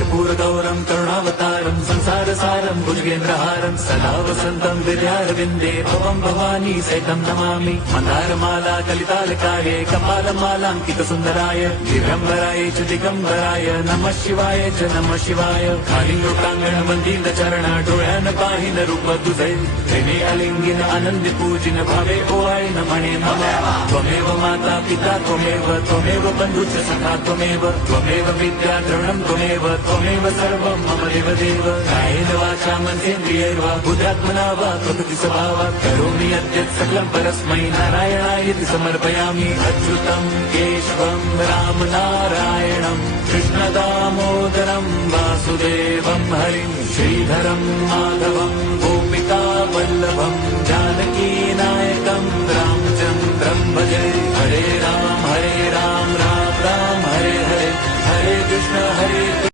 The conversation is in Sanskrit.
कर्पूरगौरं करुणावतारं संसारसारं भुजगेन्द्रहारं सदा वसन्तं विद्यारविन्दे भवं भवानी सहितं नमामि। मन्दारमाला कलितालकाये कपालमालाङ्कितसुन्दराय दिगम्बराय च दिगम्बराय नमः शिवाय च नमः शिवाय। कालिङ्गोटाङ्गण चरण डोळ्यान पाहिन रूप तुझे प्रेमे अलिंगिन आनंदी पूजिन भावे ओवाय नमणे मम। त्वमेव माता पिता त्वमेव बन्धुश्च सखा त्वमेव विद्या द्रविणं त्वमेव सर्वं मम देवदेव। कायेन वाचा मनसेन्द्रियैर्वा बुद्ध्यात्मना वा प्रकृति स्वभावात् करोमि यद्यत् सकलं परस्मै नारायणायति समर्पयामि। अच्युतं केशवं राम नारायणं कृष्णदामोदरं वासुदेवं हरिं श्रीधरं माधवं गोपिका वल्लभं जानकीनायकं रामचन्द्रं भजे। हरे राम राम राम हरे हरे, हरे कृष्ण हरे